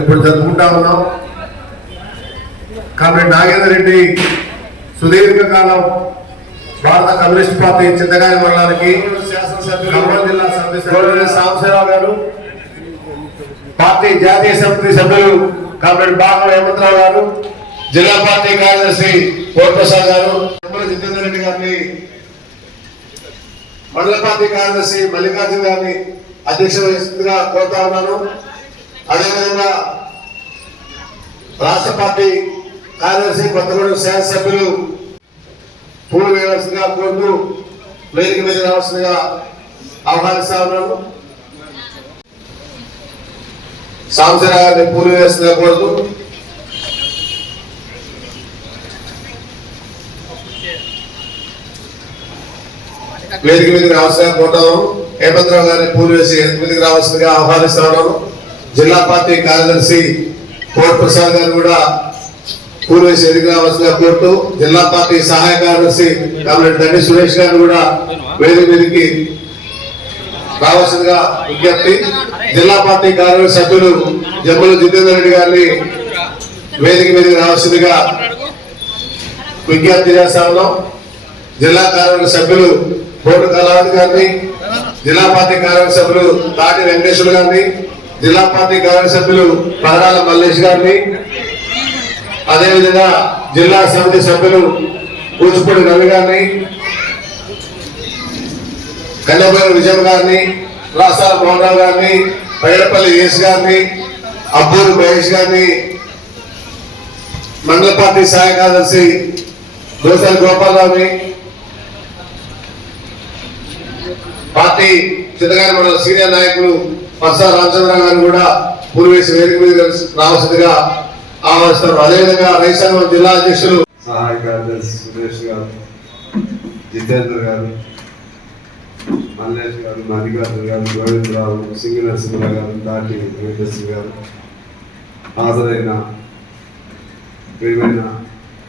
ఇప్పుడు జరుపుకుంటా ఉన్నాం. కాబట్టి నాగేంద్ర రెడ్డి సుదీర్ఘకాలం భారత కమ్యూనిస్ట్ పార్టీ చింతకాయ మండలానికి శాసనసభ్యులు, ఖమ్మం జిల్లా సభ్యులు సాంబశివరావు గారు, పార్టీ జాతీయ సమితి సభ్యులు కామ్రేడ్ బాగా హేమంతరావు గారు, జిల్లా పార్టీ కార్యదర్శి కోట్ప్రసాద్ గారు, జితేందర్ రెడ్డి గారిని, మండల పార్టీ కార్యదర్శి మల్లికార్జున గారిని అధ్యక్ష వహిస్తుగా కోరుతా ఉన్నాను. అదేవిధంగా రాష్ట్ర పార్టీ కార్యదర్శి కొత్తగూడెం శాసనసభ్యులు పూలు వేయవలసిందిగా కోరుతూ వేదిక మీద రావాల్సిందిగా ఆహ్వానిస్తా ఉన్నాను. సాంబశివరావు గారిని పూలు వేయాల్సిందిగా కోరుతూ వేదిక మీదకి రావాల్సిందిగా కోరుతాము. హేమంతరావు గారిని పూలు వేసి వేదిక మీదకి రావాల్సిందిగా ఆహ్వానిస్తా ఉన్నాను. జిల్లా పార్టీ కార్యదర్శి కోట్ప్రసాద్ గారు కూడా పూలు వేసి వేదిక రావాల్సిందిగా కోరుతూ, జిల్లా పార్టీ సహాయ కార్యదర్శి కామ్రేడ్ దండి సురేష్ గారు కూడా వేదిక మీదకి రావాల్సిందిగా విజ్ఞప్తి. జిల్లా పార్టీ కార్యదర్శి సభ్యులు జమ్మల జితేందర్ రెడ్డి గారిని వేదిక మీదకి రావాల్సిందిగా విజ్ఞప్తి చేస్తా ఉన్నాం. జిల్లా కార్యవర్గ సభ్యులు కోటు కళావతి గారిని, జిల్లా పార్టీ కార్యవర్గ సభ్యులు తాటి వెంకటేశ్వర గారిని, జిల్లా పార్టీ కార్యవర్గ సభ్యులు పదరాల మల్లేష్ గారిని, అదేవిధంగా జిల్లా సమితి సభ్యులు కూచిపూడి రవి గారిని, కన్యాపల్లి విజయం గారిని, రాసాల మోహన్ రావు గారిని, పైడపల్లి యేసు గారిని, అబ్బూరు మహేష్ గారిని, మండల పార్టీ సహాయ కార్యదర్శి దోసారి గోపాలరావుని, పార్టీ చింతకాయ మండల సీనియర్ నాయకులు పర్సా రామచంద్రరావు గారిని కూడా పూలు వేసి వేదిక మీద రావాల్సిందిగా ఆహ్వానిస్తారు. అదేవిధంగా రైతాంగం జిల్లా అధ్యక్షులు సహాయ కార్యదర్శి సురేష్ గారు, జితేంద్ర గారు, మల్లేష్ గారు, మల్లికార్జున గారు, గోవిందరావు, సింగి నరసింహ గారు, దాటి వెంకటేశ్వర గారు, హాజరైన ప్రియమైన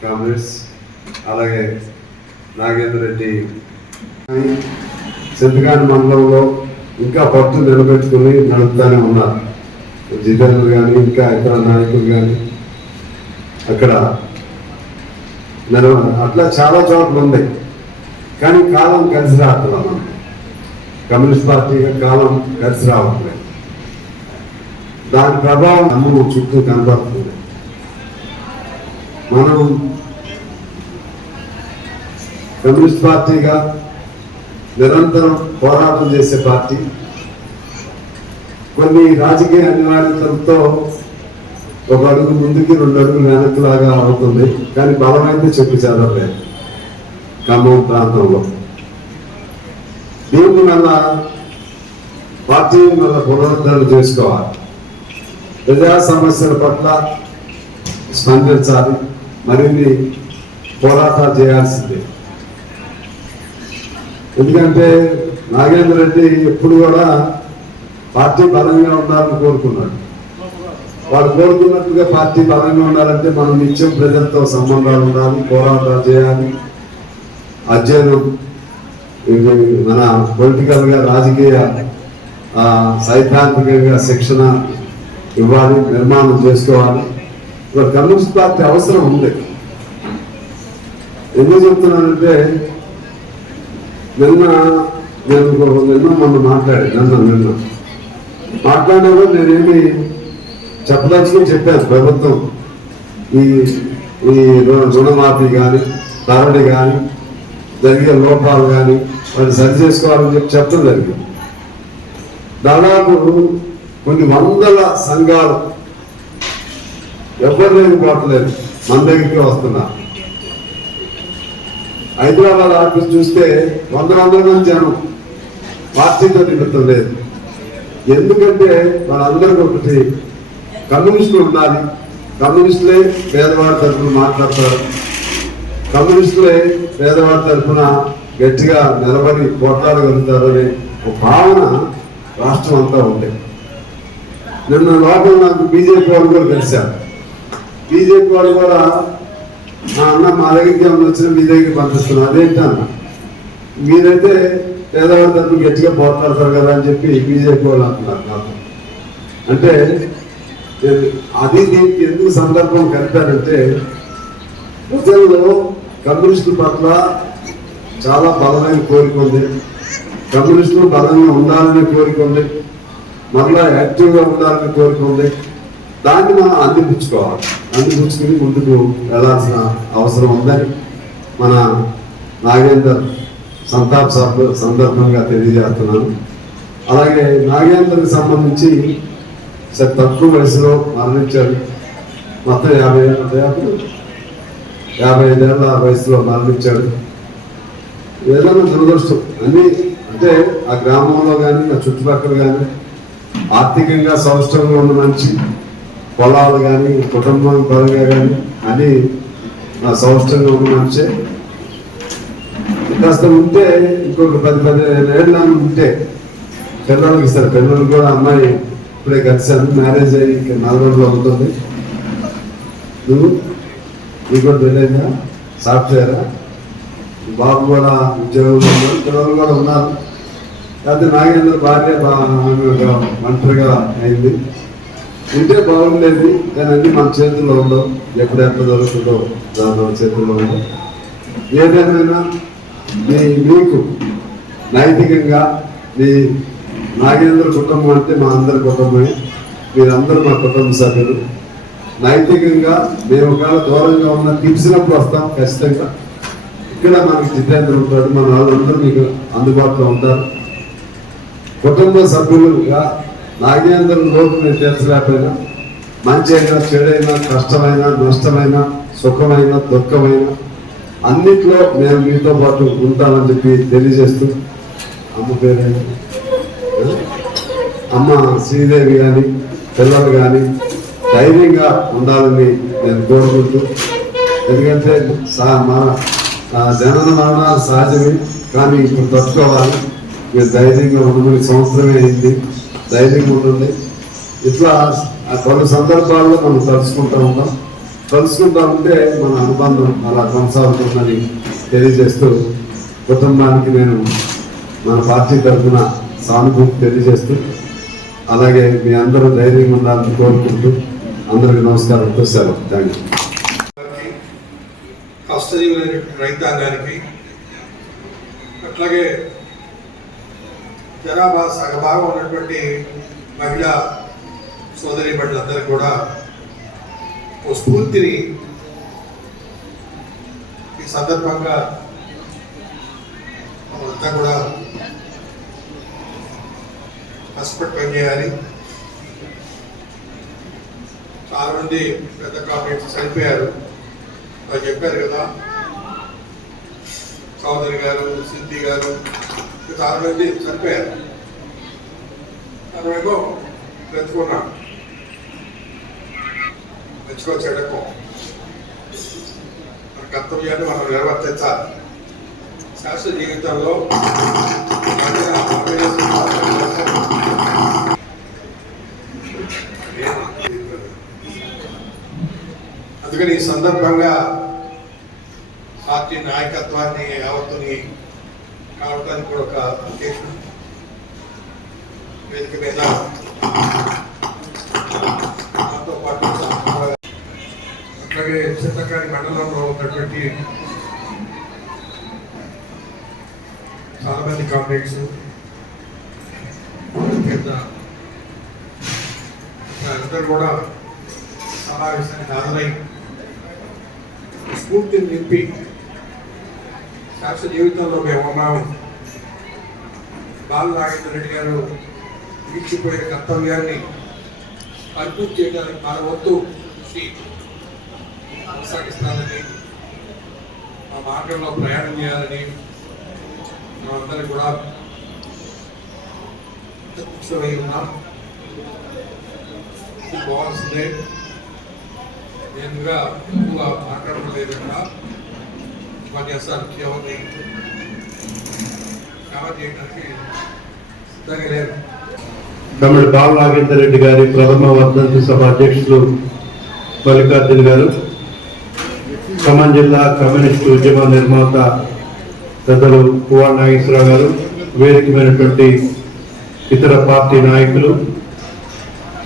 కామ్రేడ్స్, అలాగే నాగేంద్ర రెడ్డి చింతకాయ మండలంలో ఇంకా పట్టు నిలబెట్టుకుని నడుపుతానే ఉన్నారు. జితేంద్ర కానీ ఇంకా ఇతర నాయకులు కానీ అక్కడ అట్లా చాలా చోట్ల ఉంది. కానీ కాలం కలిసి రావట్లేదు. మనం కమ్యూనిస్ట్ పార్టీగా కాలం కలిసి రావట్లేదు. దాని ప్రభావం అమ్మ చుట్టూ కనబడుతుంది. మనం కమ్యూనిస్ట్ పార్టీగా నిరంతరం పోరాటం చేసే పార్టీ. కొన్ని రాజకీయ అనివార్యతలతో ఒక అడుగు ముందుకి 2 అడుగులు వెనక్కిలాగా అవుతుంది. కానీ బలమైతే చెప్పు చదవలేదు ఖమ్మం ప్రాంతంలో. దీన్ని మళ్ళా పార్టీని మళ్ళా పునరుద్ధరణ చేసుకోవాలి. ప్రజా సమస్యల పట్ల స్పందించాలి. మరిన్ని పోరాటాలు చేయాల్సిందే. ఎందుకంటే నాగేంద్ర రెడ్డి ఎప్పుడు కూడా పార్టీ బలంగా ఉండాలని కోరుకున్నాడు. వాళ్ళు కోరుకున్నట్టుగా పార్టీ బలంగా ఉండాలంటే మనం నిత్యం ప్రజలతో సంబంధాలు ఉండాలి, పోరాటాలు చేయాలి, అధ్యయనం, మన పొలిటికల్గా రాజకీయ సైద్ధాంతికంగా శిక్షణ ఇవ్వాలి, నిర్మాణం చేసుకోవాలి. ఇప్పుడు కమ్యూనిస్ట్ పార్టీ అవసరం ఉంది. ఎందుకు చెప్తున్నానంటే నిన్న మొన్న మాట్లాడినప్పుడు నేనేమి చెప్పదలుచుకుని చెప్పాను. ప్రభుత్వం ఈ రుణమాఫీ కానీ, ధరణి కానీ, జరిగే లోపాలు కానీ వాటిని సరి చేసుకోవాలని చెప్పడం జరిగింది. దాదాపు కొన్ని వందల సంఘాలు ఎవరు లేకపోవట్లేదు, మన దగ్గరికి వస్తున్నారు. హైదరాబాద్ ఆఫీస్ చూస్తే వందల మంది జనం పార్టీతో నిమిత్తం లేదు. ఎందుకంటే వాళ్ళందరికీ ఒకటి కమ్యూనిస్టులు ఉండాలి. కమ్యూనిస్టులే పేదవాడి తరఫున మాట్లాడతారు. కమ్యూనిస్టులే పేదవాడి తరఫున గట్టిగా నిలబడి పోట్లాడగలుగుతారు అనే ఒక భావన రాష్ట్రం అంతా ఉంది. నిన్న లోపల నాకు బీజేపీ వాళ్ళు కూడా కలిశారు. బీజేపీ వాళ్ళు కూడా అన్న మా దగ్గరికి ఏమన్నా వచ్చినా మీ దగ్గరికి పంపిస్తున్నారు. అదేంటన్నా మీరైతే పేదవాడి తరఫున గట్టిగా పోట్లాడతారు కదా అని చెప్పి బీజేపీ వాళ్ళు అంటున్నారు నాకు. అంటే అది దీనికి ఎందుకు సందర్భం కలిపారంటే ప్రజల్లో కమ్యూనిస్టుల పట్ల చాలా బలమైన కోరిక ఉంది, కమ్యూనిస్టులు బలంగా ఉండాలనే కోరిక ఉంది, మళ్ళా యాక్టివ్గా ఉండాలనే కోరిక ఉంది. దాన్ని మనం అందిపుచ్చుకోవాలి, అందిపుచ్చుకుని ముందుకు వెళ్ళాల్సిన అవసరం ఉందని మన నాగేందర్ సంతాప్ సందర్భంగా తెలియజేస్తున్నాను. అలాగే నాగేందర్కి సంబంధించి తక్కువ వయసులో మరణించాడు. మొత్తం 55 ఏళ్ళ వయసులో మరణించాడు. ఏదైనా దురదృష్టం అన్ని అంటే ఆ గ్రామంలో కానీ ఆ చుట్టుపక్కల కానీ ఆర్థికంగా సౌష్టంగా ఉన్న మనిషి, పొలాలు కానీ కుటుంబం పరంగా కానీ అని సౌష్టంగా ఉన్న మనిషే. కాస్త ఉంటే ఇంకొక 10-15 ఏళ్ళ ఉంటే పిల్లలకి ఇస్తారు. పిల్లలు కూడా అమ్మాయి ఇప్పుడే కలిసాను, మ్యారేజ్ అయ్యి 4 రోజులు అవుతుంది. నువ్వు నీకు కూడా పెళ్ళైందా? సాఫ్ట్వేరా? బాబు కూడా ఉద్యోగంలో ఉన్నారు, పిల్లలు కూడా ఉన్నారు. లేకపోతే నాగేంద్ర భార్య ఒంటరిగా అయింది. ఉంటే బాగుండేది, కానీ అన్ని మన చేతుల్లో ఉండవు. ఎప్పుడు ఎక్కడ దొరుకుతుందో దాని మన చేతుల్లో ఉండవు. ఏదేమైనా మీకు నైతికంగా మీ నాగేంద్ర కుటుంబం అంటే మా అందరి కుటుంబమే, మీరందరూ మా కుటుంబ సభ్యులు. నైతికంగా మేము ఒకవేళ దూరంగా ఉన్న తెలిసినప్పుడు వస్తాం ఖచ్చితంగా. ఇక్కడ మనకి జితేంద్ర ఉంటాడు, మన వాళ్ళందరూ మీకు అందుబాటులో ఉంటారు. కుటుంబ సభ్యులుగా నాగేంద్ర లోటు నేను తీర్చలేకపోయినా, మంచి అయినా చెడైనా కష్టమైనా నష్టమైనా సుఖమైన దుఃఖమైన అన్నిట్లో నేను మీతో పాటు ఉంటానని చెప్పి తెలియజేస్తూ, అమ్మ పేరు అమ్మ శ్రీదేవి కానీ పిల్లలు కానీ ధైర్యంగా ఉండాలని నేను కోరుకుంటూ, ఎందుకంటే జనన మరణాలు సహజమే, కానీ ఇప్పుడు తట్టుకోవాలి. మీరు ధైర్యంగా ఉండమని సంవత్సరమే అయింది, ధైర్యంగా ఉండండి. ఇట్లా కొన్ని సందర్భాల్లో మనం తలుచుకుంటూ ఉంటే మన అనుబంధం అలా కొనసాగుతుందని తెలియజేస్తూ, కుటుంబానికి నేను మన పార్టీ తరఫున సానుభూతి తెలియజేస్తూ, అలాగే మీ అందరూ ధైర్యంగా ఉండాలని కోరుకుంటూ అందరికీ నమస్కారంతో సెలవు. Thank you. కష్టజీవులైన రైతాంగానికి, అట్లాగే జనాభా సగభాగం ఉన్నటువంటి మహిళా సోదరి మండలందరికీ కూడా ఓ స్ఫూర్తిని ఈ సందర్భంగా మనమంతా కూడా కష్టపడి పనిచేయాలి. చాలా మంది పెద్ద కాంపిటేషన్ చనిపోయారు, వాళ్ళు చెప్పారు కదా, చౌదరి గారు, సిద్ధి గారు, చాలా మంది చనిపోయారు. మనమేమో బ్రతుకున్నాం, మెచ్చుకో చెడకం, మన కర్తవ్యాన్ని మనం నిర్వర్తించాలి. శాస్త్ర జీవితంలో అందుకని ఈ సందర్భంగా పార్టీ నాయకత్వాన్ని యావత్తుని కావడానికి కూడా ఒక అధ్యక్షుడు వేదిక మీద నాతో పాటు, అట్లాగే చిత్తకారి మండలంలో ఉన్నటువంటి చాలా మంది కాంగ్రెస్ అందరూ కూడా సమావేశానికి హాజరై స్ఫూర్తిని నింపి శాస్త్ర జీవితంలో మేము ఉన్నాము. బాల నాగేంద్ర రెడ్డి గారు వీక్షిపోయే కర్తవ్యాన్ని పరిపూర్తి చేయడానికి మన వంతు కృషి కొనసాగిస్తానని, ఆ మార్గంలో ప్రయాణం చేయాలని మనందరం కూడా కూర్చోవై ఉన్నాం. బాగుంది. నేనుగా ఎక్కువ మాట్లాడడం లేకుండా ఉపన్యాసాలు ఎవరిని కవర్ చేయడానికి సిద్ధంగా లేదు. తమిళ బాల నాగేందర్ రెడ్డి గారి ప్రథమ వర్ధంతి సభ అధ్యక్షులు మల్లికార్జున గారు, ఖమ్మం జిల్లా కమ్యూనిస్టు ఉద్యమ నిర్మాత పెద్దలు పువ్వాడ నాగేశ్వరరావు గారు, వేదికమైనటువంటి ఇతర పార్టీ నాయకులు,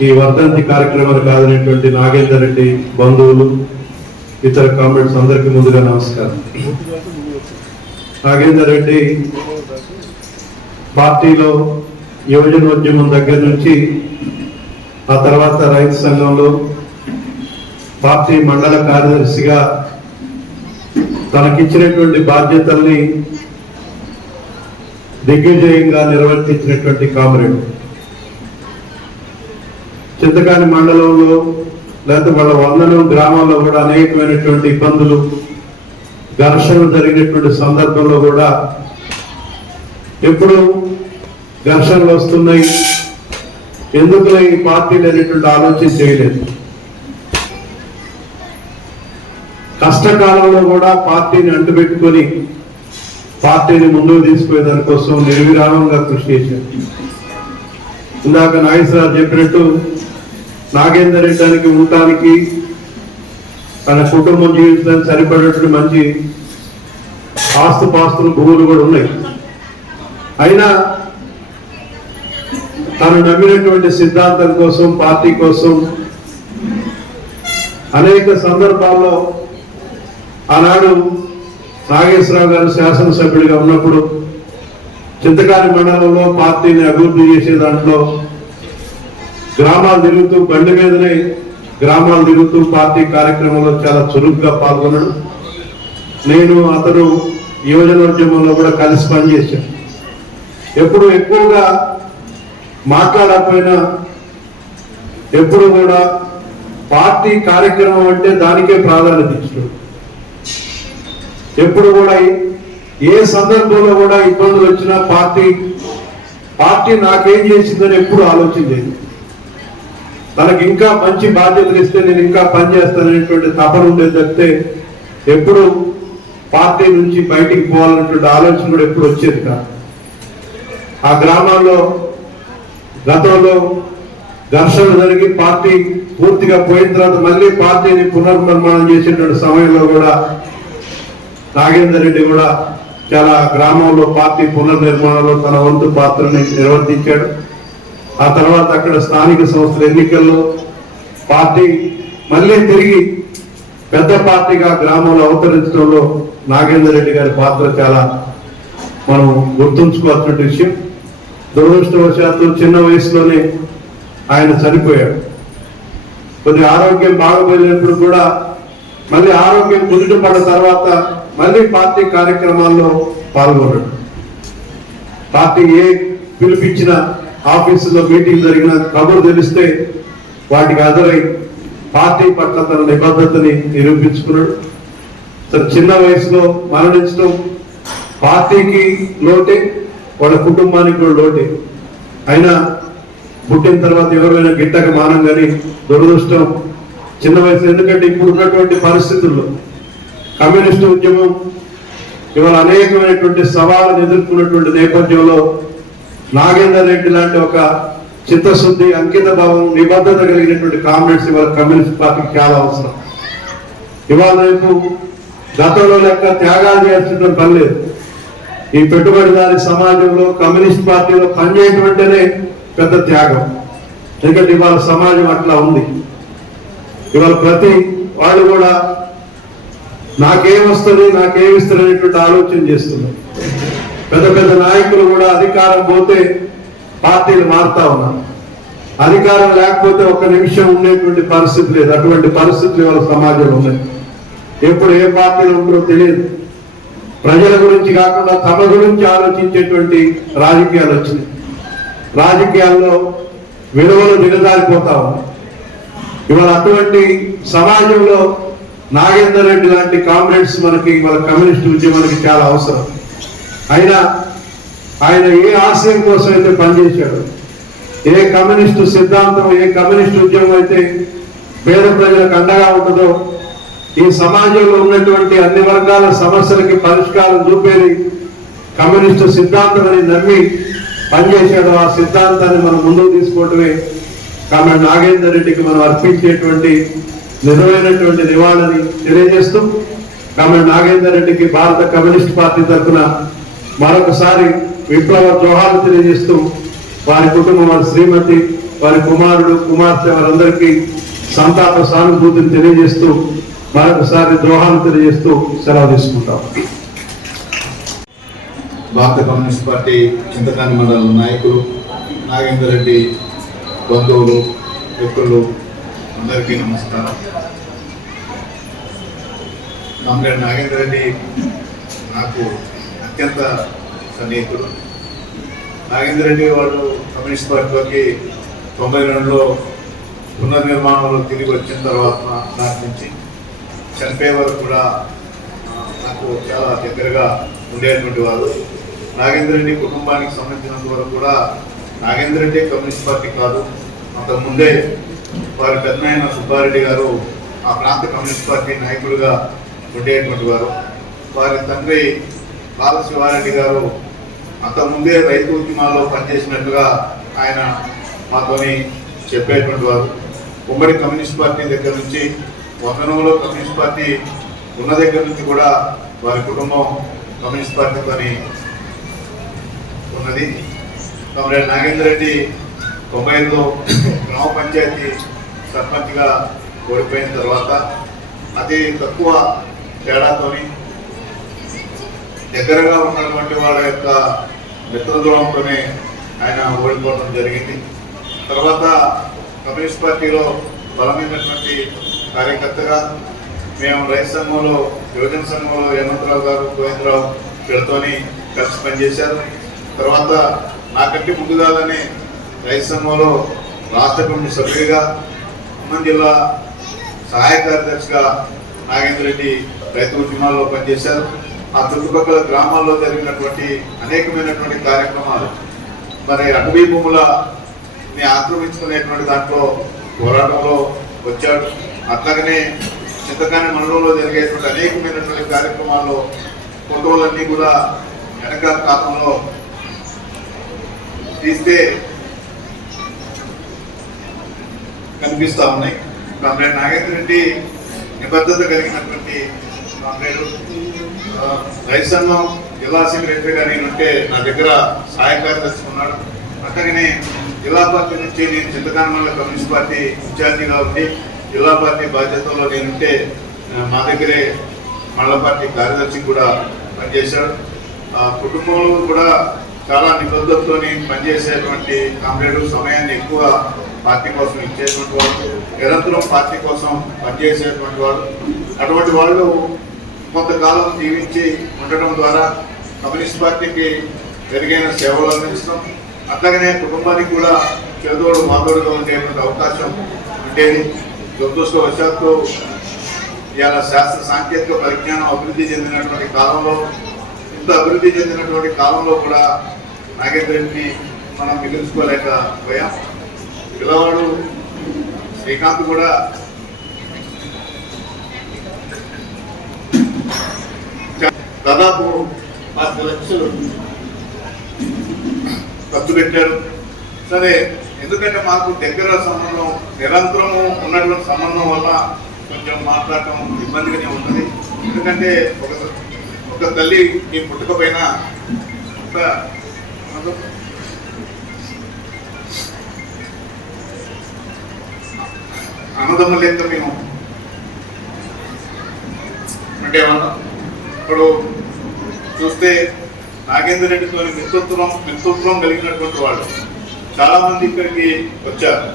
ఈ వర్ధంతి కార్యక్రమానికి హాజరైనటువంటి నాగేందర్ రెడ్డి బంధువులు, ఇతర కామెంట్స్ అందరికీ ముందుగా నమస్కారం. నాగేందర్ రెడ్డి పార్టీలో యువజనోద్యమం దగ్గర నుంచి ఆ తర్వాత రైతు సంఘంలో పార్టీ మండల కార్యదర్శిగా తనకిచ్చినటువంటి బాధ్యతల్ని దిగ్విజయంగా నిర్వర్తించినటువంటి కామ్రేడ్. చింతకాని మండలంలో లేకపోతే వాళ్ళ వందనం గ్రామాల్లో కూడా అనేకమైనటువంటి ఇబ్బందులు, ఘర్షణలు జరిగినటువంటి సందర్భంలో కూడా ఎప్పుడు ఘర్షణలు వస్తున్నాయి, ఎందుకు ఈ పార్టీలు అనేటువంటి ఆలోచన చేయలేదు. కష్టకాలంలో కూడా పార్టీని అంటుపెట్టుకొని పార్టీని ముందుకు తీసుకునే దానికోసం నిర్విరామంగా కృషి చేశారు. ఇందాక నాగేశ్వరరావు చెప్పినట్టు నాగేందర్ రెడ్డికి ఉండటానికి, తన కుటుంబం జీవితానికి సరిపడేటువంటి మంచి ఆస్తుపాస్తులు, భూములు కూడా ఉన్నాయి. అయినా తను నమ్మినటువంటి సిద్ధాంతం కోసం, పార్టీ కోసం అనేక సందర్భాల్లో ఆనాడు నాగేశ్వరరావు గారు శాసనసభ్యుడిగా ఉన్నప్పుడు చింతకాని మండలంలో పార్టీని అభివృద్ధి చేసే దాంట్లో గ్రామాలు తిరుగుతూ, బండి మీదనే గ్రామాలు తిరుగుతూ పార్టీ కార్యక్రమంలో చాలా చురుగ్గా పాల్గొన్నాడు. నేను అతను యువజనోద్యమంలో కూడా కలిసి పనిచేశాను. ఎప్పుడు ఎక్కువగా మాట్లాడకపోయినా ఎప్పుడు కూడా పార్టీ కార్యక్రమం అంటే దానికే ప్రాధాన్యత ఇచ్చాడు. ఎప్పుడు కూడా ఏ సందర్భంలో కూడా ఇబ్బందులు వచ్చినా పార్టీ నాకేం చేసిందని ఎప్పుడు ఆలోచించేది. తనకి ఇంకా మంచి బాధ్యతలు ఇస్తే నేను ఇంకా పనిచేస్తాననేటువంటి తపన ఉండేది తప్పితే ఎప్పుడు పార్టీ నుంచి బయటికి పోవాలనేటువంటి ఆలోచన కూడా ఎప్పుడు వచ్చేది కాదు. ఆ గ్రామాల్లో గతంలో ఘర్షణ జరిగి పార్టీ పూర్తిగా పోయిన తర్వాత మళ్ళీ పార్టీని పునర్నిర్మాణం చేసేటువంటి సమయంలో కూడా నాగేందర్ రెడ్డి కూడా చాలా గ్రామంలో పార్టీ పునర్నిర్మాణంలో తన వంతు పాత్రని నిర్వర్తించాడు. ఆ తర్వాత అక్కడ స్థానిక సంస్థల ఎన్నికల్లో పార్టీ మళ్ళీ తిరిగి పెద్ద పార్టీగా గ్రామంలో అవతరించడంలో నాగేందర్ రెడ్డి గారి పాత్ర చాలా మనం గుర్తుంచుకోవాల్సిన విషయం. దురదృష్టవశాత్తు చిన్న వయసులోనే ఆయన చనిపోయాడు. కొద్దిగా ఆరోగ్యం బాగపోయినప్పుడు కూడా మళ్ళీ ఆరోగ్యం కుదుటపడ్డ తర్వాత మళ్ళీ పార్టీ కార్యక్రమాల్లో పాల్గొన్నాడు. పార్టీ ఏ పిలిపించిన ఆఫీసులో మీటింగ్ జరిగిన కబురు తెలిస్తే వాటికి హాజరై పార్టీ పట్ల తన నిబద్ధతని నిరూపించుకున్నాడు. చిన్న వయసులో మరణించడం పార్టీకి లోటే, వాళ్ళ కుటుంబానికి కూడా లోటే. అయినా పుట్టిన తర్వాత ఎవరైనా గిట్టక మానం కానీ దురదృష్టం చిన్న వయసు. ఎందుకంటే ఇప్పుడు ఉన్నటువంటి పరిస్థితుల్లో కమ్యూనిస్టు ఉద్యమం ఇవాళ అనేకమైనటువంటి సవాళ్ళను ఎదుర్కొన్నటువంటి నేపథ్యంలో నాగేందర్ రెడ్డి లాంటి ఒక చిత్తశుద్ధి, అంకిత భావం, నిబద్ధత కలిగినటువంటి కామ్రేడ్స్ ఇవాళ కమ్యూనిస్ట్ పార్టీకి చాలా అవసరం. ఇవాళ రేపు గతంలో లెక్క త్యాగాలు చేయాల్సిన పని లేదు. ఈ పెట్టుబడిదారి సమాజంలో కమ్యూనిస్ట్ పార్టీలో పనిచేయటమంటేనే పెద్ద త్యాగం. ఎందుకంటే ఇవాళ సమాజం అట్లా ఉంది. ఇవాళ ప్రతి వాళ్ళు కూడా నాకేమొస్తుంది, నాకేమిస్తుంది అనేటువంటి ఆలోచన చేస్తున్నారు. పెద్ద పెద్ద నాయకులు కూడా అధికారం పోతే పార్టీలు మారుతా ఉన్నారు. అధికారం లేకపోతే ఒక్క నిమిషం ఉండేటువంటి పరిస్థితి లేదు. అటువంటి పరిస్థితులు ఇవాళ సమాజంలో ఉన్నాయి. ఎప్పుడు ఏ పార్టీలు ఉంటారో తెలియదు. ప్రజల గురించి కాకుండా తమ గురించి ఆలోచించేటువంటి రాజకీయాలు వచ్చినాయి. రాజకీయాల్లో విలువలు దిగజారిపోతా ఉన్నాయి. ఇవాళ అటువంటి సమాజంలో నాగేందర్ రెడ్డి లాంటి కామ్రేడ్స్ మనకి మన కమ్యూనిస్ట్ ఉద్యమానికి చాలా అవసరం. అయినా ఆయన ఏ ఆశయం కోసం అయితే పనిచేశాడు, ఏ కమ్యూనిస్టు సిద్ధాంతం, ఏ కమ్యూనిస్టు ఉద్యమం అయితే పేద ప్రజలకు అండగా ఉంటుందో, ఈ సమాజంలో ఉన్నటువంటి అన్ని వర్గాల సమస్యలకి పరిష్కారం చూపేది కమ్యూనిస్టు సిద్ధాంతం అని నమ్మి పనిచేశాడు. ఆ సిద్ధాంతాన్ని మనం ముందుకు తీసుకోవటమే కామ్రేడ్ నాగేందర్ రెడ్డికి మనం అర్పించేటువంటి నిజమైనటువంటి నివాళని తెలియజేస్తూ కామ్రేడ్ నాగేందర్ రెడ్డికి భారత కమ్యూనిస్ట్ పార్టీ తరఫున మరొకసారి విప్లవ జోహార్లు తెలియజేస్తూ వారి కుటుంబం, వారి శ్రీమతి, వారి కుమారుడు కుమార్తె వారందరికీ సంతాప సానుభూతిని తెలియజేస్తూ మరొకసారి ద్రోహాలు తెలియజేస్తూ సెలవు తీసుకుంటాం. భారత కమ్యూనిస్ట్ పార్టీ చింతకాని మండలం నాయకులు నాగేందర్ రెడ్డి బంధువులు మిత్రులు అందరికీ నమస్కారం. కామ్రేడ్ నాగేందర్ రెడ్డి నాకు అత్యంత సన్నిహితుడు. నాగేందర్ రెడ్డి వాళ్ళు కమ్యూనిస్ట్ పార్టీలోకి 92లో పునర్నిర్మాణంలో తిరిగి వచ్చిన తర్వాత నాటి నుంచి చనిపోయే వరకు కూడా నాకు చాలా దగ్గరగా ఉండేటువంటి వారు. నాగేందర్ రెడ్డి కుటుంబానికి సంబంధించినంత వరకు కూడా నాగేందర్ రెడ్డి కమ్యూనిస్ట్ పార్టీ కాదు, అంతకుముందే వారి పెద్దనాయన సుబ్బారెడ్డి గారు ఆ ప్రాంత కమ్యూనిస్ట్ పార్టీ నాయకులుగా ఉండేటువంటి వారు. వారి తండ్రి బాల శివారెడ్డి గారు అంతకుముందే రైతు ఉద్యమాల్లో పనిచేసినట్టుగా ఆయన మాతోని చెప్పేటువంటి వారు. ఉమ్మడి కమ్యూనిస్ట్ పార్టీ దగ్గర నుంచి వందనంలో కమ్యూనిస్ట్ పార్టీ ఉన్న దగ్గర నుంచి కూడా వారి కుటుంబం కమ్యూనిస్ట్ పార్టీతోని ఉన్నది. కామ్రేడ్ నాగేందర్ రెడ్డి 90లో గ్రామ పంచాయతీ సర్పంచ్గా ఓడిపోయిన తర్వాత అతి తక్కువ తేడాతోని దగ్గరగా ఉన్నటువంటి వాళ్ళ యొక్క మిత్రదూరంతోనే ఆయన ఓడిపోవడం జరిగింది. తర్వాత కమ్యూనిస్ట్ పార్టీలో బలమైనటువంటి కార్యకర్తగా మేము రైతు సంఘంలో యువజన సంఘంలో హేమంతరావు గారు గోవిందరావు వీళ్ళతోని కలిసి పనిచేశారు. తర్వాత నాకంటే ముందుగానే రైతు సంఘంలో రాష్ట్ర కమిటీ సభ్యుడిగా ఖమ్మం జిల్లా సహాయ కార్యదర్శిగా నాగేందర్ రెడ్డి రైతు ఉద్యమాల్లో పనిచేశారు. ఆ చుట్టుపక్కల గ్రామాల్లో జరిగినటువంటి అనేకమైనటువంటి కార్యక్రమాలు మరి అటవీ భూములని ఆక్రమించుకునేటువంటి దాంట్లో పోరాటంలో వచ్చాడు. అట్లాగనే చింతకాని మండలంలో జరిగేటువంటి అనేకమైనటువంటి కార్యక్రమాల్లో ఫోటోలన్నీ కూడా వెనక కాలంలో తీస్తే కనిపిస్తూ ఉన్నాయి. కామ్రేడ్ నాగేందర్ రెడ్డి నిబద్ధత కలిగినటువంటి కామ్రేడు. రైతు సంఘం జిల్లా సెక్రటరీగా నేనుంటే నా దగ్గర సహాయ కార్యదర్శి ఉన్నాడు. అట్లాగనే జిల్లా పార్టీ నుంచి నేను చింతకాని మండల కమ్యూనిస్ట్ పార్టీ ఇన్ఛార్జిగా ఉండి జిల్లా పార్టీ బాధ్యతల్లో నేనుంటే మా దగ్గరే మండల పార్టీ కార్యదర్శి కూడా పనిచేశాడు. కుటుంబంలో కూడా చాలా నిబద్ధతతో పనిచేసేటువంటి కామ్రేడు, సమయాన్ని ఎక్కువ పార్టీ కోసం ఇచ్చేటువంటి వాళ్ళు, నిరంతరం పార్టీ కోసం పనిచేసేటువంటి వాళ్ళు. అటువంటి వాళ్ళు కొంతకాలం జీవించి ఉండటం ద్వారా కమ్యూనిస్ట్ పార్టీకి మెరుగైన సేవలు అందించడం, అట్లాగనే కుటుంబానికి కూడా చేదోడు మాదోడుగా ఉండేటువంటి అవకాశం ఉండేది. దురదృష్టవశాత్తు ఇవాళ శాస్త్ర సాంకేతిక పరిజ్ఞానం అభివృద్ధి చెందినటువంటి కాలంలో, ఇంత అభివృద్ధి చెందినటువంటి కాలంలో కూడా నాగేందర్ రెడ్డిని మనం మిగిల్చుకోలేకపోయాం. పిల్లవాడు శ్రీకాంత్ కూడా దాదాపు 10 లక్షలు ఖర్చు పెట్టారు. సరే, ఎందుకంటే మాకు దగ్గర సంబంధం, నిరంతరము ఉన్నటువంటి సంబంధం వల్ల కొంచెం మాట్లాడటం ఇబ్బందిగానే ఉంటుంది. ఎందుకంటే ఒక తల్లి నీ పుట్టుకపోయిన ఒక అన్నదమ్ముల లెక్క మేము అంటే ఏమన్నాం. ఇప్పుడు చూస్తే నాగేందర్ రెడ్డితో మిత్రత్వం కలిగినటువంటి వాళ్ళు చాలా మంది ఇక్కడికి వచ్చారు.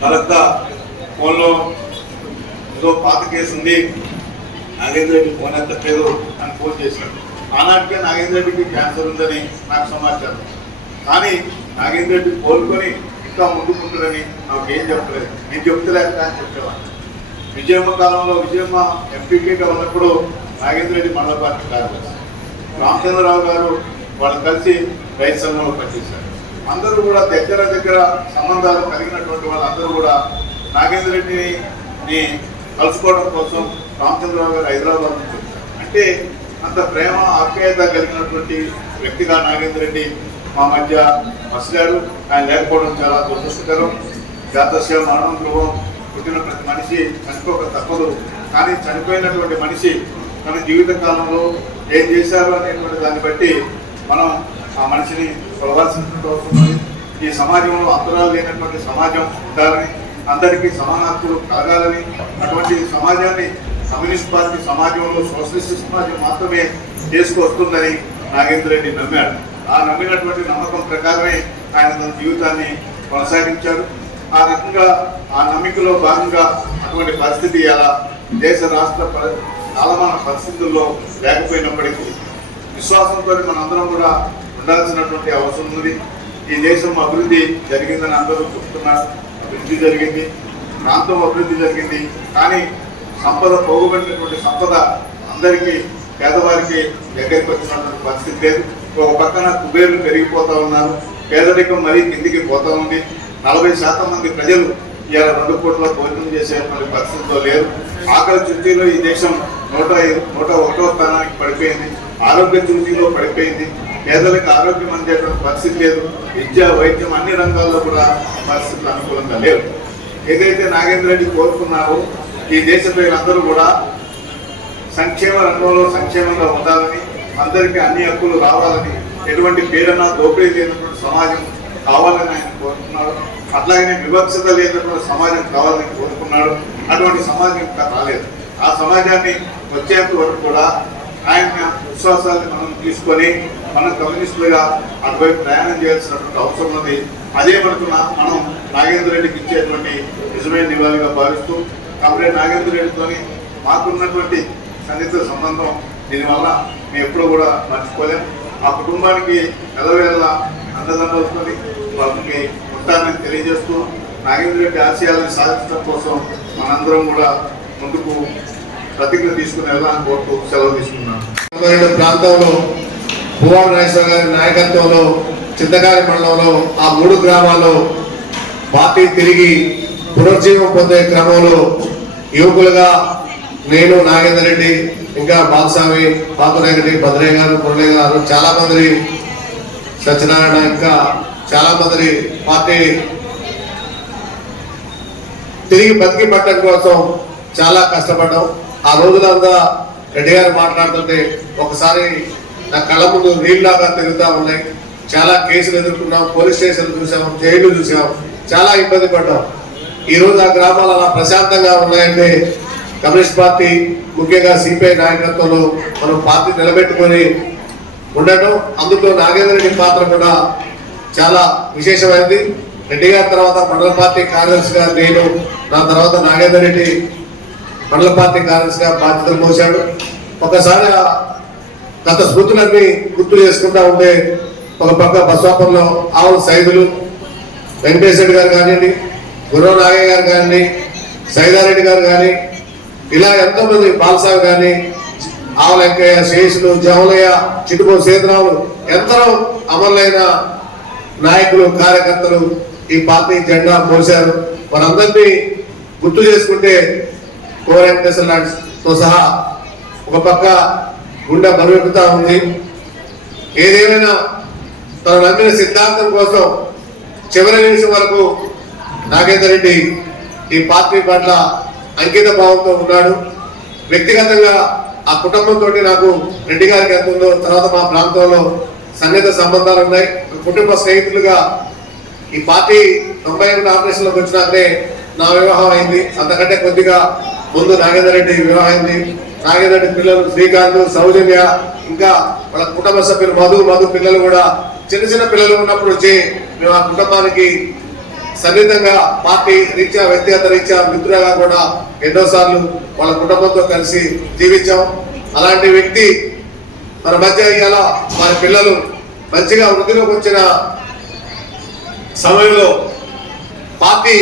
మరొక ఫోన్లో ఏదో పాత కేసు ఉంది, నాగేందర్ రెడ్డి ఫోన్ ఎత్తట్లేదు అని ఫోన్ చేశాడు. ఆనాటికే నాగేందర్ రెడ్డికి క్యాన్సర్ ఉందని నాకు సమాచారం. కానీ నాగేందర్ రెడ్డి కోలుకొని ఇంకా ముందుకుంటాడని నాకు ఏం చెప్పలేదు. నేను చెప్తలేక అని చెప్పేవాడిని. విజయమ్మ కాలంలో విజయమ్మ ఎంపీగా ఉన్నప్పుడు నాగేందర్ రెడ్డి మండల పార్టీ కార్యదర్శి, రామచంద్రరావు గారు వాళ్ళు కలిసి రైతు సంఘంలో పనిచేశారు. అందరూ కూడా దగ్గర సంబంధాలు కలిగినటువంటి వాళ్ళందరూ కూడా నాగేందర్ రెడ్డిని కలుసుకోవడం కోసం రామచంద్రరావు గారు హైదరాబాద్ నుంచి వచ్చారు. అంటే అంత ప్రేమ ఆప్యాయత కలిగినటువంటి వ్యక్తిగా నాగేందర్ రెడ్డి మా మధ్య మసిలాడు. ఆయన లేకపోవడం చాలా దురదృష్టకరం. జాతస్య మరణం ధ్రువం. పుట్టిన ప్రతి మనిషి చనిపోక తప్పదు. కానీ చనిపోయినటువంటి మనిషి తన జీవిత కాలంలో ఏం చేశారు అనేటువంటి దాన్ని బట్టి మనం ఆ మనిషిని కొలవాల్సినటువంటి అవసరం ఉంది. ఈ సమాజంలో అంతరాలు లేనటువంటి సమాజం ఉండాలని, అందరికీ సమాన హక్కులు కలగాలని, అటువంటి సమాజాన్ని కమ్యూనిస్ట్ పార్టీ సమాజంలో సోషలిస్ట్ సమాజం మాత్రమే చేసుకొస్తుందని నాగేంద్ర రెడ్డి నమ్మాడు. ఆ నమ్మినటువంటి నమ్మకం ప్రకారమే ఆయన తన జీవితాన్ని కొనసాగించాడు. ఆ రకంగా ఆ నమ్మికలో భాగంగా అటువంటి పరిస్థితి అలా దేశ రాష్ట్ర కాలమాన పరిస్థితుల్లో లేకపోయినప్పటికీ విశ్వాసంతో మనందరం కూడా ఉండాల్సినటువంటి అవసరం ఉంది. ఈ దేశం అభివృద్ధి జరిగిందని అందరూ చెప్తున్నారు. అభివృద్ధి జరిగింది, ప్రాంతం అభివృద్ధి జరిగింది. కానీ సంపద, పోగుబడినటువంటి సంపద అందరికీ, పేదవారికి దగ్గరికి వచ్చినటువంటి పరిస్థితి లేదు. ఒక పక్కన కుబేర్లు పెరిగిపోతా ఉన్నారు, పేదరికం మరీ కిందికి పోతా ఉంది. 40% మంది ప్రజలు ఇలా 2 కోట్ల భోజనం చేసేటువంటి పరిస్థితిలో లేరు. ఆకలి చుట్టీలో ఈ దేశం 101వ స్థానానికి పడిపోయింది. ఆరోగ్య చుట్టీలో పడిపోయింది. పేదలకు ఆరోగ్యం అందేటువంటి పరిస్థితి లేదు. విద్య, వైద్యం అన్ని రంగాల్లో కూడా పరిస్థితులు అనుకూలంగా లేవు. ఏదైతే నాగేంద్ర రెడ్డి కోరుకున్నారో ఈ దేశ ప్రజలందరూ కూడా సంక్షేమ రంగంలో సంక్షేమంగా ఉండాలని, అందరికీ అన్ని హక్కులు రావాలని, ఎటువంటి పేరన దోపిడీ లేనటువంటి సమాజం కావాలని ఆయన కోరుకున్నాడు. అట్లాగనే వివక్షత లేనటువంటి సమాజం కావాలని కోరుకున్నాడు. అటువంటి సమాజం ఇంకా రాలేదు. ఆ సమాజాన్ని వచ్చేంత వరకు కూడా ఆయన విశ్వాసాన్ని మనం తీసుకొని మనం కమ్యూనిస్టులుగా అటువైపు ప్రయాణం చేయాల్సినటువంటి అవసరం ఉంది. అదే మనకు మనం నాగేంద్ర రెడ్డికి ఇచ్చేటువంటి నిజమైన నివాళిగా భావిస్తూ, కాబట్టి నాగేంద్ర రెడ్డితోని మాకున్నటువంటి సన్నిహిత సంబంధం దీనివల్ల మేము ఎప్పుడూ కూడా మర్చిపోలేం. ఆ కుటుంబానికి నెలవేళ అండదండవుతుంది, వాళ్ళకి ఉంటానని తెలియజేస్తూ నాగేంద్ర రెడ్డి ఆశయాలను సాధించడం కోసం మనందరం కూడా ముందుకు ప్రతిజ్ఞ తీసుకుని వెళ్ళాలని కోరుతూ సెలవు తీసుకున్నాం. ప్రాంతంలో పువ్వాడ నాగేశ్వర గారి నాయకత్వంలో చింతకాని మండలంలో ఆ 3 గ్రామాల్లో పార్టీ తిరిగి పునర్జీవం పొందే క్రమంలో యువకులుగా నేను, నాగేంద్ర రెడ్డి, ఇంకా బాలస్వామి, పాపరెడ్డి, భద్రయ్య గారు, మురళయ్య గారు, చాలా మంది, సత్యనారాయణ, ఇంకా చాలా మంది పార్టీ తిరిగి బతికి పట్టడం కోసం చాలా కష్టపడ్డాం. ఆ రోజులంతా రెడ్డి గారు మాట్లాడుతుంటే ఒకసారి నా కళ్ళ ముందు నీళ్ళలాగా తిరుగుతూ ఉన్నాయి. చాలా కేసులు ఎదుర్కొన్నాం, పోలీస్ స్టేషన్లు చూసాం, జైలు చూసాం, చాలా ఇబ్బంది పడ్డాం. ఈరోజు ఆ గ్రామాలు అలా ప్రశాంతంగా ఉన్నాయంటే కమ్యూనిస్ట్ పార్టీ, ముఖ్యంగా సిపిఐ నాయకత్వంలో మనం పార్టీ నిలబెట్టుకొని ఉండటం, అందులో నాగేంద్ర రెడ్డి పాత్ర కూడా చాలా విశేషమైనది. రెడ్డి గారి తర్వాత మండల పార్టీ కార్యదర్శిగా నేను, నా తర్వాత నాగేంద్ర రెడ్డి మండల పార్టీ కార్యదర్శిగా బాధ్యతలు మోసాడు. ఒకసారి గత స్మృతులన్నీ గుర్తు చేసుకుంటా ఉంటే ఒక పక్క బస్వాపురంలో ఆవుల సైదులు, వెంకటేశ్వర రెడ్డి గారు కానివ్వండి, గుర్రం నాగయ్య గారు కానివ్వండి, సైదారెడ్డి గారు కానీ, ఇలా ఎంతోమంది, బాలసాగు కానీ, ఆవుల వెంకయ్య, శేషులు, జవలయ్య, చిటుకో సేతురావులు, ఎందరో అమరులైన నాయకులు, కార్యకర్తలు ఈ పార్టీ జెండా మోసారు. వారందరినీ గుర్తు చేసుకుంటే కోరెంటేశ్వరతో సహా ఒక పక్క గుండె బరువెక్కుతా ఉంది. ఏదేమైనా తన నమ్మిన సిద్ధాంతం కోసం చివరి నిమిషం వరకు నాగేంద్ర రెడ్డి ఈ పార్టీ పట్ల అంకిత భావంతో ఉన్నాడు. వ్యక్తిగతంగా ఆ కుటుంబంతో నాకు రెడ్డి గారికి ఎంత ఉందో, తర్వాత మా ప్రాంతంలో సన్నిహిత సంబంధాలు ఉన్నాయి. కుటుంబ స్నేహితులుగా ఈ పార్టీ 91 ఆపరేషన్లోకి వచ్చినాకనే నా వివాహం అయింది. అంతకంటే కొద్దిగా ముందు నాగేంద్ర రెడ్డి వివాహం అయింది. నాగేంద్ర రెడ్డి పిల్లలు శ్రీకాంత్, సౌజన్య, ఇంకా వాళ్ళ కుటుంబ సభ్యులు మధు పిల్లలు కూడా చిన్న చిన్న పిల్లలు ఉన్నప్పుడు వచ్చి మేము ఆ కుటుంబానికి సన్నిహితంగా పార్టీ రీత్యా, వ్యక్తిగత రీత్యా, మిత్రులుగా కూడా ఎన్నోసార్లు వాళ్ళ కుటుంబంతో కలిసి జీవించాం. అలాంటి వ్యక్తి మన మధ్య ఇవాళ వారి పిల్లలు మంచిగా వృద్ధిలోకి వచ్చిన సమయంలో పార్టీ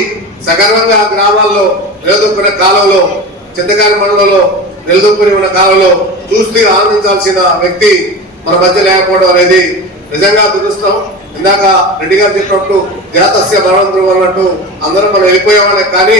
సగర్వంగా గ్రామాల్లో నిలదొక్కున్న కాలంలో, చింతకాని మండలంలో నిలదొక్కుని ఉన్న కాలంలో చూస్తూ ఆనందించాల్సిన వ్యక్తి మన మధ్య లేకపోవడం అనేది నిజంగా దురదృష్టం. ఇందాక రెడ్డి గారు చెప్పినట్టు జాతస్య మరణం అన్నట్టు అందరం మనం వెళ్ళిపోయేవాళ్ళే, కానీ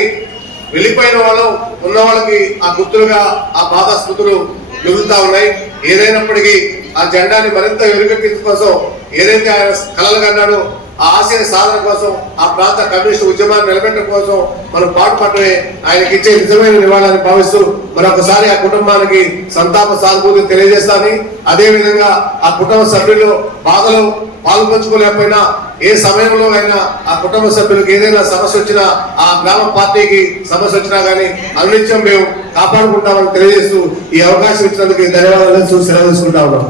వెళ్ళిపోయిన వాళ్ళు ఉన్న వాళ్ళకి ఆ గుర్తులుగా ఆ బాధ స్మృతులు మిగులుతా ఉన్నాయి. ఏదైనప్పటికీ ఆ జెండాని మరింత వెలుగెత్తించడం కోసం ఏదైతే ఆయన కలలు కన్నాడో ఆ ఆశయ సాధన కోసం ఆ ప్రాంత కమ్యూనిస్ట్ ఉద్యమాన్ని నిలబెట్టడం కోసం మనం పాటుపడమే ఆయనకి ఇచ్చే నిజమైన నివాళని భావిస్తూ మరొకసారి ఆ కుటుంబానికి సంతాప సానుభూతి తెలియజేస్తానని, అదే విధంగా ఆ కుటుంబ సభ్యులు బాధలో పాల్పంచుకోలేకపోయినా ఏ సమయంలో అయినా ఆ కుటుంబ సభ్యులకు ఏదైనా సమస్య వచ్చినా ఆ గ్రామ పార్టీకి సమస్య వచ్చినా కానీ అనునిత్యం మేము కాపాడుకుంటామని తెలియజేస్తూ ఈ అవకాశం ఇచ్చినందుకు ధన్యవాదాలు సెలవు తీసుకుంటా ఉన్నాం.